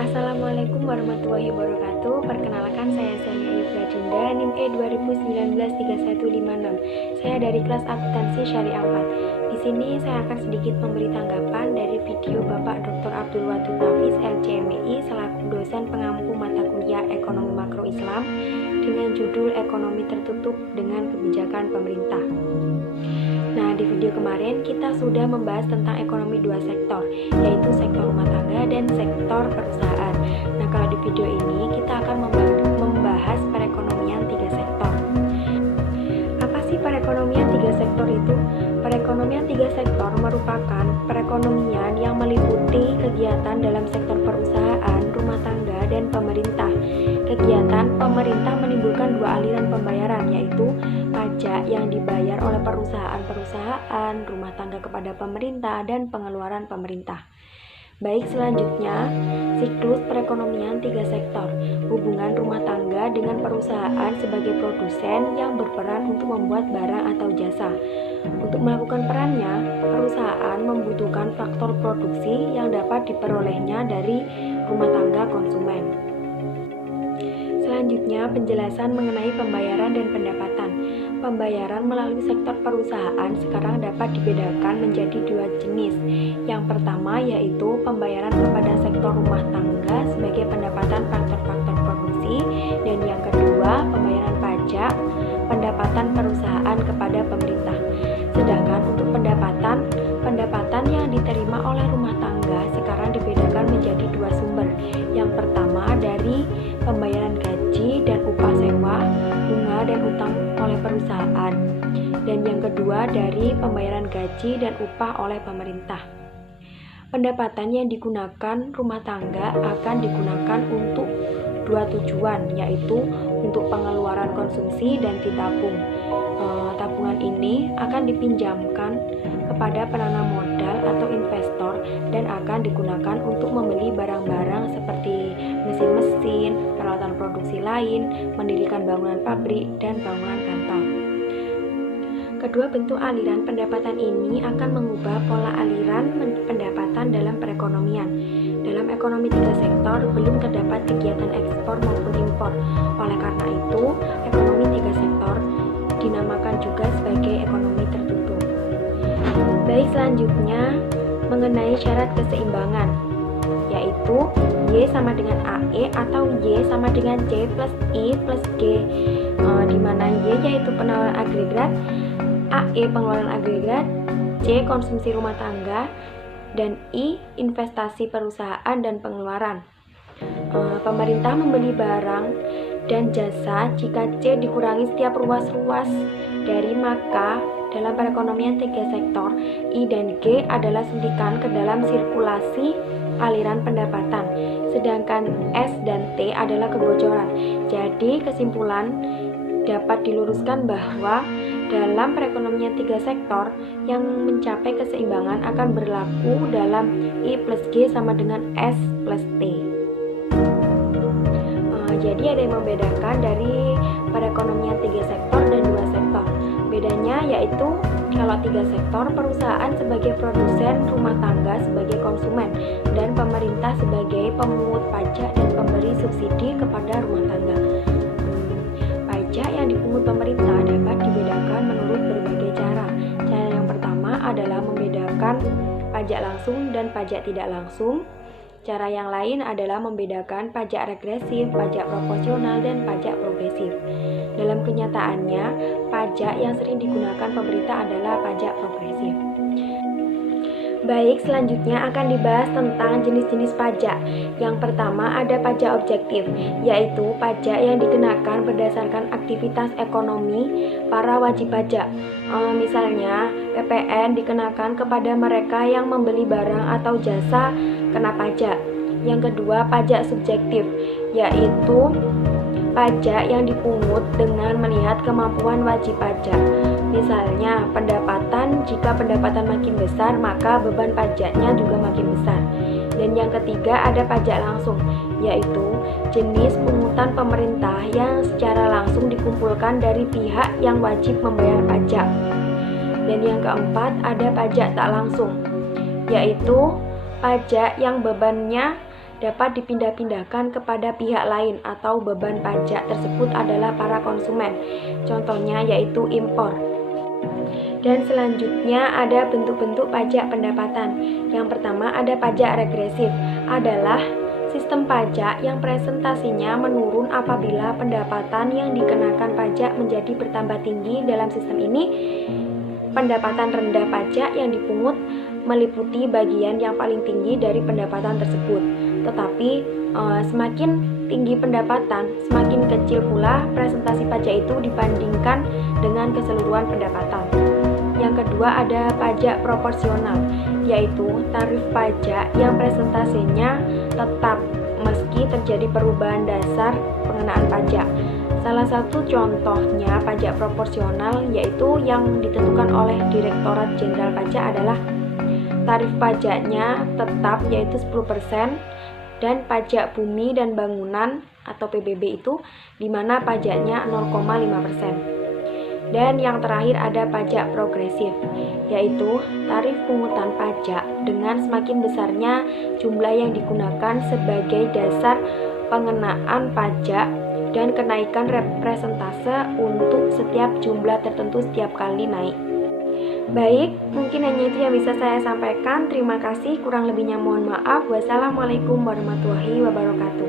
Assalamualaikum warahmatullahi wabarakatuh. Perkenalkan, saya Sania Ifra Dinda, NIM E 20193156. Saya dari kelas akuntansi syariah 4. Di sini saya akan sedikit memberi tanggapan dari video Bapak Dr. Abdul Wadud Nafis, LCMI, selaku dosen pengampu mata kuliah Ekonomi Makro Islam dengan judul Ekonomi Tertutup dengan Kebijakan Pemerintah. Nah, di video kemarin kita sudah membahas tentang ekonomi dua sektor, yaitu sektor rumah tangga dan sektor perusahaan. Nah, kalau di video ini kita akan membahas perekonomian tiga sektor. Apa sih perekonomian tiga sektor itu? Perekonomian tiga sektor merupakan perekonomian yang meliputi kegiatan dalam sektor perusahaan, rumah tangga, dan pemerintah. Kegiatan pemerintah menimbulkan dua aliran pembayaran, yaitu pajak yang dibayar oleh perusahaan, rumah tangga kepada pemerintah, dan pengeluaran pemerintah. Baik, selanjutnya, siklus perekonomian tiga sektor. Hubungan rumah tangga dengan perusahaan sebagai produsen yang berperan untuk membuat barang atau jasa. Untuk melakukan perannya, perusahaan membutuhkan faktor produksi yang dapat diperolehnya dari rumah tangga konsumen. Selanjutnya, penjelasan mengenai pembayaran dan pendapatan. Pembayaran melalui sektor perusahaan sekarang dapat dibedakan menjadi dua jenis. Yang pertama yaitu pembayaran kepada sektor rumah tangga sebagai pendapatan faktor-faktor produksi, dan yang kedua pembayaran pajak pendapatan perusahaan kepada pemerintah. Sedangkan untuk pendapatan yang diterima oleh rumah tangga sekarang dibedakan menjadi dua sumber. Yang pertama dari pembayaran gaji dan upah sewa, bunga dan utang oleh perusahaan, dan yang kedua dari pembayaran gaji dan upah oleh pemerintah. Pendapatan yang digunakan rumah tangga akan digunakan untuk dua tujuan, yaitu untuk pengeluaran konsumsi dan ditabung. Tabungan ini akan dipinjamkan kepada penanam modal atau investor dan akan digunakan untuk membeli barang-barang seperti mesin-mesin, peralatan produksi lain, mendirikan bangunan pabrik, dan bangunan kantor. Kedua bentuk aliran pendapatan ini akan mengubah pola aliran pendapatan dalam perekonomian. Dalam ekonomi tiga sektor belum terdapat kegiatan ekspor maupun impor. Oleh karena itu, ekonomi tiga sektor dinamakan juga sebagai ekonomi tertutup. Baik, selanjutnya mengenai syarat keseimbangan, yaitu Y sama dengan AE atau Y sama dengan C plus I plus G, di mana Y yaitu pengeluaran agregat, AE pengeluaran agregat, C konsumsi rumah tangga, dan I investasi perusahaan dan pengeluaran. Pemerintah membeli barang dan jasa jika C dikurangi setiap ruas-ruas dari, maka dalam perekonomian tiga sektor, I dan G adalah suntikan ke dalam sirkulasi aliran pendapatan, sedangkan S dan T adalah kebocoran. Jadi kesimpulan dapat diluruskan bahwa dalam perekonomian tiga sektor yang mencapai keseimbangan akan berlaku dalam I plus G sama dengan S plus T. Jadi ada yang membedakan dari perekonomian tiga sektor dan dua sektor. Bedanya yaitu kalau tiga sektor, perusahaan sebagai produsen, rumah tangga sebagai konsumen, dan pemerintah sebagai pemungut pajak dan pemberi subsidi kepada rumah tangga. Pajak yang dipungut pemerintah dapat dibedakan menurut berbagai cara. Cara yang pertama adalah membedakan pajak langsung dan pajak tidak langsung. Cara yang lain adalah membedakan pajak regresif, pajak proporsional, dan pajak progresif. Dalam kenyataannya, pajak yang sering digunakan pemerintah adalah pajak progresif. Baik, selanjutnya akan dibahas tentang jenis-jenis pajak. Yang pertama ada pajak objektif, yaitu pajak yang dikenakan berdasarkan aktivitas ekonomi para wajib pajak. Misalnya, PPN dikenakan kepada mereka yang membeli barang atau jasa, kena pajak. Yang kedua, pajak subjektif, yaitu pajak yang dipungut dengan melihat kemampuan wajib pajak. Misalnya, pendapatan, jika pendapatan makin besar, maka beban pajaknya juga makin besar. Dan yang ketiga ada pajak langsung, yaitu jenis pungutan pemerintah yang secara langsung dikumpulkan dari pihak yang wajib membayar pajak. Dan yang keempat ada pajak tak langsung, yaitu pajak yang bebannya dapat dipindah-pindahkan kepada pihak lain atau beban pajak tersebut adalah para konsumen. Contohnya yaitu impor. Dan selanjutnya ada bentuk-bentuk pajak pendapatan. Yang pertama ada pajak regresif, adalah sistem pajak yang presentasinya menurun apabila pendapatan yang dikenakan pajak menjadi bertambah tinggi. Dalam sistem ini, pendapatan rendah pajak yang dipungut meliputi bagian yang paling tinggi dari pendapatan tersebut. Tetapi semakin tinggi pendapatan, semakin kecil pula presentasi pajak itu dibandingkan dengan keseluruhan pendapatan. Yang kedua ada pajak proporsional, yaitu tarif pajak yang presentasinya tetap meski terjadi perubahan dasar pengenaan pajak. Salah satu contohnya pajak proporsional yaitu yang ditentukan oleh Direktorat Jenderal Pajak adalah tarif pajaknya tetap yaitu 10%, dan pajak bumi dan bangunan atau PBB itu di mana pajaknya 0,5%. Dan yang terakhir ada pajak progresif, yaitu tarif pungutan pajak dengan semakin besarnya jumlah yang digunakan sebagai dasar pengenaan pajak dan kenaikan representase untuk setiap jumlah tertentu setiap kali naik. Baik, mungkin hanya itu yang bisa saya sampaikan. Terima kasih, kurang lebihnya mohon maaf. Wassalamualaikum warahmatullahi wabarakatuh.